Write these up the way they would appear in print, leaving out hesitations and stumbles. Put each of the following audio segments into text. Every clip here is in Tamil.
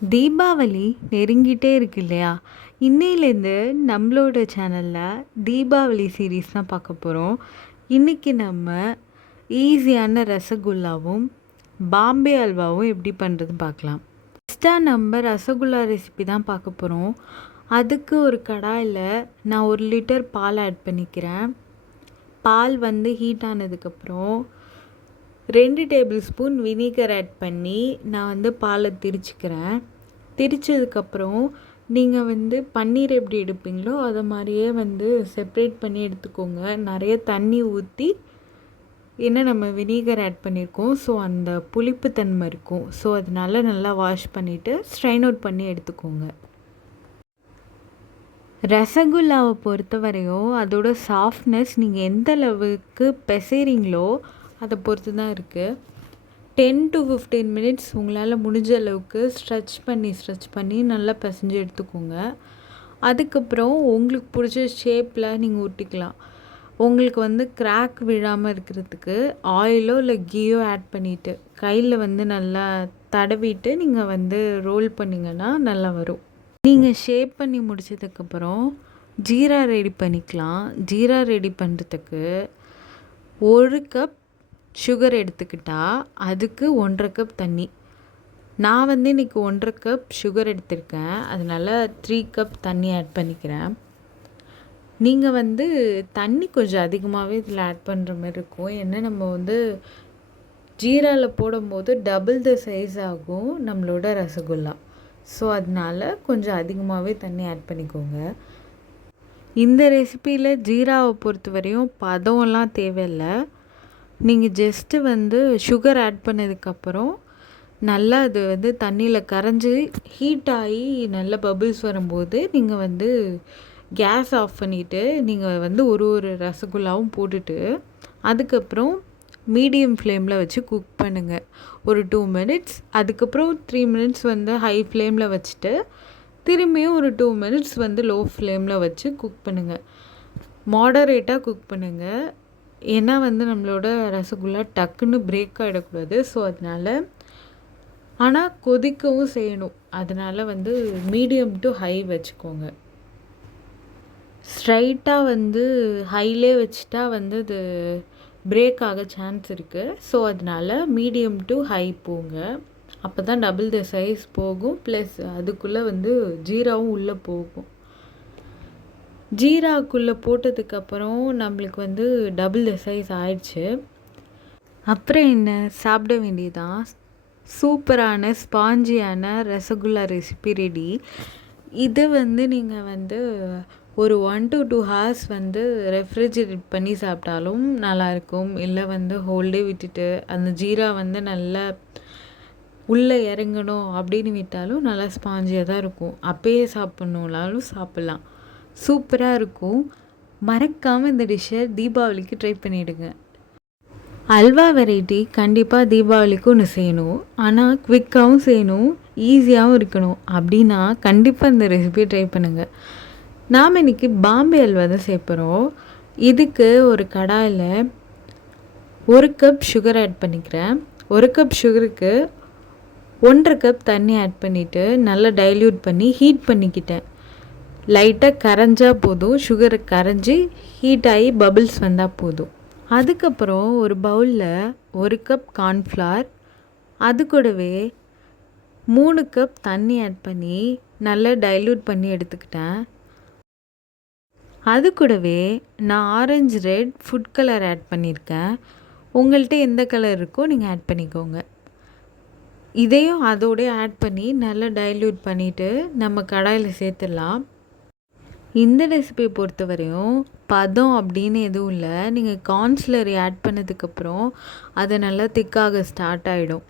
தீபாவளி நெருங்கிட்டே இருக்கு இல்லையா? இன்னையிலேருந்து நம்மளோட சேனலில் தீபாவளி சீரீஸ் தான் பார்க்க போகிறோம். இன்றைக்கி நம்ம ஈஸியான ரசகுல்லாவும் பாம்பே அல்வாவும் எப்படி பண்ணுறதுன்னு பார்க்கலாம். ஃபஸ்ட்டாக நம்ம ரசகுல்லா ரெசிபி தான் பார்க்க போகிறோம். அதுக்கு ஒரு கடாயில் நான் 1 லிட்டர் பால் ஆட் பண்ணிக்கிறேன். பால் ஹீட் ஆனதுக்கப்புறம் 2 டேபிள் ஸ்பூன் வினிகர் ஆட் பண்ணி நான் பாலை திரிச்சுக்கிறேன். திரிச்சதுக்கப்புறம் நீங்கள் பன்னீர் எப்படி எடுப்பீங்களோ அதை மாதிரியே செப்ரேட் பண்ணி எடுத்துக்கோங்க. நிறைய தண்ணி ஊற்றி, ஏன்னா நம்ம வினிகர் ஆட் பண்ணியிருக்கோம், ஸோ அந்த புளிப்புத்தன்மை இருக்கும். ஸோ அதனால நல்லா வாஷ் பண்ணிவிட்டு ஸ்ட்ரைன் அவுட் பண்ணி எடுத்துக்கோங்க. ரசகுல்லாவை பொறுத்த வரையும் அதோட சாஃப்ட்னஸ் நீங்கள் எந்த அளவுக்கு பிசைறீங்களோ அதை பொறுத்து தான் இருக்குது. 10 to 15 மினிட்ஸ் உங்களால் முடிஞ்ச அளவுக்கு ஸ்ட்ரெச் பண்ணி நல்லா பிசைஞ்சு எடுத்துக்கோங்க. அதுக்கப்புறம் உங்களுக்கு பிடிச்ச ஷேப்பில் நீங்கள் ஊற்றிக்கலாம். உங்களுக்கு கிராக் விழாமல் இருக்கிறதுக்கு ஆயிலோ இல்லை கீயோ ஆட் பண்ணிவிட்டு கையில் நல்லா தடவிட்டு நீங்கள் ரோல் பண்ணிங்கன்னா நல்லா வரும். நீங்கள் ஷேப் பண்ணி முடிச்சதுக்கப்புறம் ஜீரா ரெடி பண்ணிக்கலாம். ஜீரா ரெடி பண்ணுறதுக்கு 1 கப் சுகர் எடுத்துக்கிட்டால் அதுக்கு 1.5 கப் தண்ணி. நான் இன்றைக்கி 1.5 கப் சுகர் எடுத்திருக்கேன், அதனால் 3 கப் தண்ணி ஆட் பண்ணிக்கிறேன். நீங்கள் தண்ணி கொஞ்சம் அதிகமாகவே இதில் ஆட் பண்ணுற மாதிரி இருக்கும். ஏன்னா நம்ம ஜீராவில் போடும்போது டபுள் த சைஸ் ஆகும் நம்மளோட ரசகுல்லா. ஸோ அதனால் கொஞ்சம் அதிகமாகவே தண்ணி ஆட் பண்ணிக்கோங்க. இந்த ரெசிப்பியில் ஜீராவை பொறுத்த வரையும் பதம்லாம் தேவையில்லை. நீங்கள் ஜஸ்ட்டு சுகர் ஆட் பண்ணதுக்கப்புறம் நல்லா அது தண்ணியில் கரைஞ்சி ஹீட் ஆகி நல்ல பபிள்ஸ் வரும்போது நீங்கள் கேஸ் ஆஃப் பண்ணிவிட்டு நீங்கள் ஒரு ரசகுல்லாவும் போட்டுட்டு அதுக்கப்புறம் மீடியம் ஃப்ளேமில் வச்சு குக் பண்ணுங்கள் ஒரு 2 மினிட்ஸ். அதுக்கப்புறம் 3 மினிட்ஸ் ஹை ஃப்ளேமில் வச்சுட்டு திரும்பியும் ஒரு 2 மினிட்ஸ் லோ ஃப்ளேமில் வச்சு குக் பண்ணுங்கள். மாடரேட்டாக குக் பண்ணுங்கள். ஏன்னா நம்மளோட ரசகுல்லா டக்குன்னு பிரேக் ஆகிடக்கூடாது. ஸோ அதனால் ஆனால் கொதிக்கவும் செய்யணும். அதனால் மீடியம் டு ஹை வச்சுக்கோங்க. ஸ்ட்ரைட்டாக ஹைலே வச்சுட்டா அது பிரேக் ஆக சான்ஸ் இருக்குது. ஸோ அதனால் மீடியம் டு ஹை போங்க. அப்போ தான் டபுள் த சைஸ் போகும், ப்ளஸ் அதுக்குள்ளே ஜீராவும் உள்ளே போகும். ஜீராக்குள்ளே போட்டதுக்கப்புறம் நம்மளுக்கு டபுள் த சைஸ் ஆயிடுச்சு. அப்புறம் என்ன, சாப்பிட வேண்டியதான். சூப்பரான ஸ்பாஞ்சியான ரசகுல்லா ரெசிபி ரெடி. இது நீங்கள் ஒரு 1 to 2 ஹார்ஸ் ரெஃப்ரிஜரேட் பண்ணி சாப்பிட்டாலும் நல்லாயிருக்கும். இல்லை ஹோல் டே விட்டுட்டு அந்த ஜீரா நல்லா உள்ளே இறங்கணும் அப்படின்னு விட்டாலும் நல்லா ஸ்பாஞ்சியாக தான் இருக்கும். அப்பயே சாப்பிட்ணுன்னாலும் சாப்பிட்லாம். சூப்பராக இருக்கும். மறக்காமல் இந்த டிஷ்ஷை தீபாவளிக்கு ட்ரை பண்ணிவிடுங்க. அல்வா வெரைட்டி கண்டிப்பாக தீபாவளிக்கு ஒன்று செய்யணும், ஆனால் குவிக்காகவும் செய்யணும், ஈஸியாகவும் இருக்கணும். அப்படின்னா கண்டிப்பாக இந்த ரெசிபியை ட்ரை பண்ணுங்கள். நாம் இன்றைக்கி பாம்பே அல்வா தான் சேர்ப்புறோம். இதுக்கு ஒரு கடாயில் 1 கப் சுகர் ஆட் பண்ணிக்கிறேன். 1 கப் சுகருக்கு 1.5 கப் தண்ணி ஆட் பண்ணிவிட்டு நல்லா டைல்யூட் பண்ணி ஹீட் பண்ணிக்கிட்டேன். லைட்டாக கரைஞ்சால் போதும், சுகர் கரைஞ்சி ஹீட் ஆகி பபிள்ஸ் வந்தால் போதும். அதுக்கப்புறம் ஒரு பவுலில் 1 கப் கார்ன்ஃப்ளவர், அது கூடவே 3 கப் தண்ணி ஆட் பண்ணி நல்லா டைல்யூட் பண்ணி எடுத்துக்கிட்டேன். அது கூடவே நான் orange red food colour add பண்ணியிருக்கேன். உங்கள்கிட்ட எந்த கலர் இருக்கோ நீங்கள் ஆட் பண்ணிக்கோங்க. இதையும் அதோடய ஆட் பண்ணி நல்லா டைல்யூட் பண்ணிவிட்டு நம்ம கடாயில் சேர்த்துடலாம். இந்த ரெசிபியை பொறுத்த வரையும் பதம் அப்படின்னு எதுவும் இல்லை. நீங்கள் கார்ன்ஸ்லரி ஆட் பண்ணதுக்கப்புறம் அது நல்லா திக்காக ஸ்டார்ட் ஆகிடும்.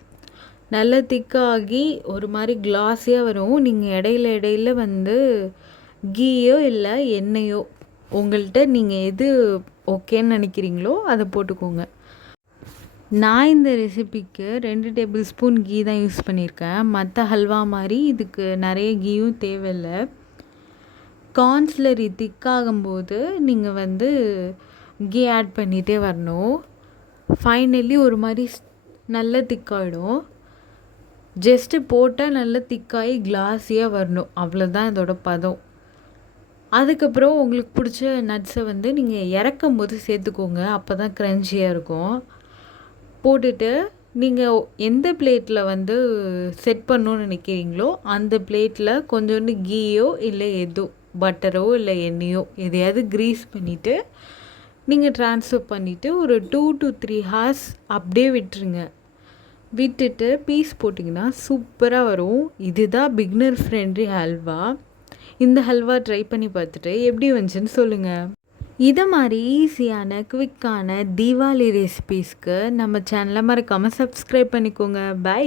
நல்லா திக்காகி ஒரு மாதிரி கிளாஸியாக வரும். நீங்கள் இடையில கீயோ இல்லை எண்ணெயோ உங்கள்கிட்ட நீங்கள் எது ஓகேன்னு நினைக்கிறீங்களோ அதை போட்டுக்கோங்க. நான் இந்த ரெசிபிக்கு 2 டேபிள் ஸ்பூன் கீ தான் யூஸ் பண்ணியிருக்கேன். மற்ற ஹல்வா மாதிரி இதுக்கு நிறைய கீயும் தேவையில்லை. கார்ன்ஸ்லரி திக்காகும்போது நீங்கள் கீ ஆட் பண்ணிகிட்டே வரணும். ஃபைனலி ஒரு மாதிரி நல்ல திக்காகிடும். ஜஸ்ட்டு போட்டால் நல்லா திக்காகி கிளாஸியாக வரணும், அவ்வளோதான் இதோட பதம். அதுக்கப்புறம் உங்களுக்கு பிடிச்ச நட்ஸை வந்து நீங்கள் இறக்கும்போது சேர்த்துக்கோங்க, அப்போ தான் க்ரன்ச்சியாக இருக்கும். போட்டுட்டு நீங்கள் எந்த பிளேட்டில் வந்து செட் பண்ணணும்னு நினைக்கிறீங்களோ அந்த பிளேட்டில் கொஞ்சோண்டு கீயோ இல்லை பட்டரோ இல்லை எண்ணெயோ எதையாவது க்ரீஸ் பண்ணிவிட்டு நீங்கள் ட்ரான்ஸ்ஃபர் பண்ணிவிட்டு ஒரு 2 to 3 ஹார்ஸ் அப்படியே விட்டுருங்க. விட்டுட்டு பீஸ் போட்டிங்கன்னா சூப்பராக வரும். இதுதான் பிகினர் ஃப்ரெண்ட்லி ஹல்வா. இந்த ஹல்வா ட்ரை பண்ணி பார்த்துட்டு எப்படி வந்துச்சுன்னு சொல்லுங்கள். இதை மாதிரி ஈஸியான குவிக்கான தீபாவளி ரெசிபீஸ்க்கு நம்ம சேனலை மறக்காமல் சப்ஸ்கிரைப் பண்ணிக்கோங்க. பை.